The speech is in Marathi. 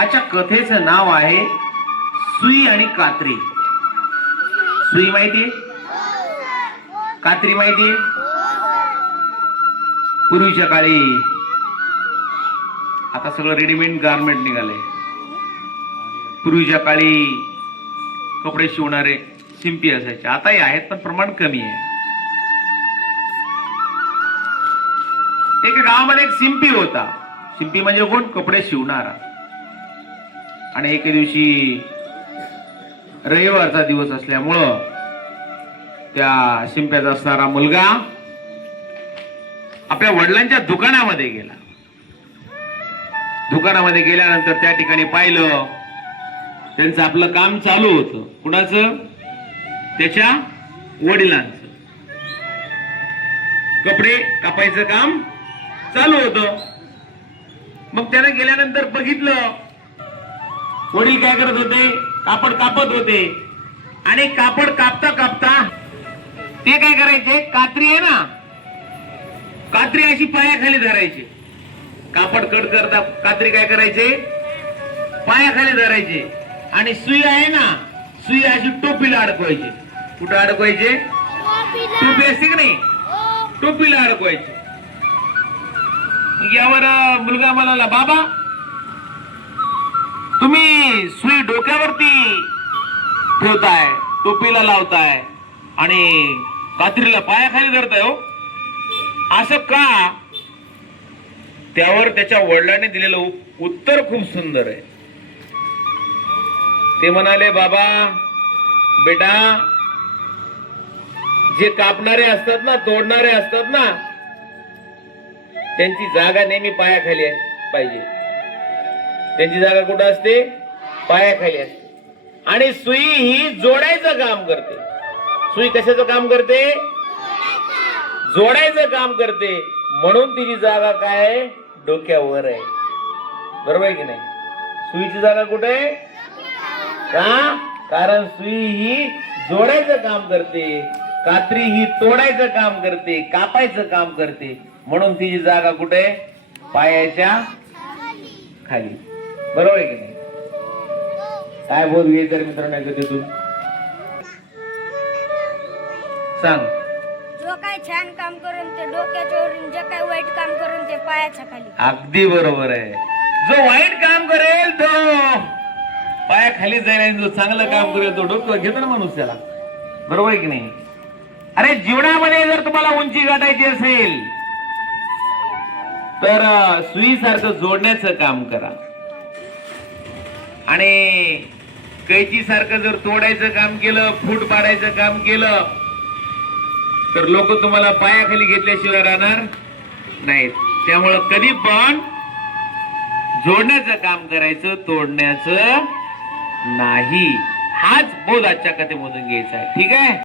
अच्छा, कथेचं नाव आहे सुई आणि कात्री. सुई माहितीये? कात्री माहितीये? पूर्वीच्या काळी, आता सगळं रेडीमेड गारमेंट निघालंय. पूर्वीच्या काळी कपडे शिवणारे शिंपी असायचे, आताही आहेत पण प्रमाण कमी आहे. एका गावामध्ये एक शिंपी होता. शिंपी म्हणजे कोण? कपडे शिवणारा. आणि एके दिवशी रविवारचा दिवस असल्यामुळं त्या शिंप्याचा असणारा मुलगा आपल्या वडिलांच्या दुकानामध्ये गेला. दुकानामध्ये गेल्यानंतर त्या ठिकाणी पाहिलं त्यांचं आपलं काम चालू होतं. कुणाचं? त्याच्या वडिलांचं. कपडे कापायचं काम चालू होतं. मग त्याने गेल्यानंतर बघितलं वडील काय करत होते? कापड कापत होते. आणि कापड कापता कापता ते काय करायचे? कात्री आहे ना, कात्री अशी पायाखाली धरायची. कापड कट करता कात्री काय करायचे? पायाखाली धरायचे. आणि सुई आहे ना, सुई अशी टोपीला अडकवायची. कुठं अडकवायचे? टोपी असते की नाही, टोपीला अडकवायचे. यावर मुलगा म्हणाला, बाबा तुम्ही सुई डोक्यावरती ठेवताय, टोपीला लावताय आणि कात्रीला पायाखाली धरताय हो, असं का? त्यावर त्याच्या वडिलांनी दिलेलं उत्तर खूप सुंदर आहे. ते म्हणाले, बाबा बेटा, जे कापणारे असतात ना, तोडणारे असतात ना, त्यांची जागा नेहमी पायाखाली पाहिजे. त्यांची जागा कुठं असते? पायाखाली असते. आणि सुई ही जोडायचं काम करते. सुई कशाचं काम करते? जोडायचं काम करते. म्हणून तिची जागा काय आहे? डोक्यावर आहे. बरोबर आहे की नाही? सुईची जागा कुठे आहे? का? कारण सुई ही जोडायचं काम करते, कात्री ही तोडायचं काम करते, कापायचं काम करते. म्हणून तिची जागा कुठे? पायाच्या खाली. बरोबर आहे की नाही? काय बोध घे तर मित्रांनो तिथून सांग. जो काय छान काम करून ते डोक्याच्या वरून, जे काय वाईट काम करून ते पायाच्या खाली. अगदी बरोबर आहे. जो वाईट काम करेल तो पायाखाली जाईल आणि जो चांगलं काम करेल तो डोक्यावर घेतो ना माणूस त्याला. बरोबर आहे की नाही? अरे जीवनामध्ये जर तुम्हाला उंची गाठायची असेल तर सुई सारखं जोडण्याचं काम करा. आणि कैची सारखं जर तोडायचं काम केलं, फूट पाडायचं काम केलं तर लोक तुम्हाला पायाखाली घेतल्याशिवाय राहणार नाहीत. त्यामुळं कधी पण जोडण्याचं काम करायचं, तोडण्याचं नाही. हाच बोध आजच्या कथेमधून घ्यायचा आहे. ठीक आहे?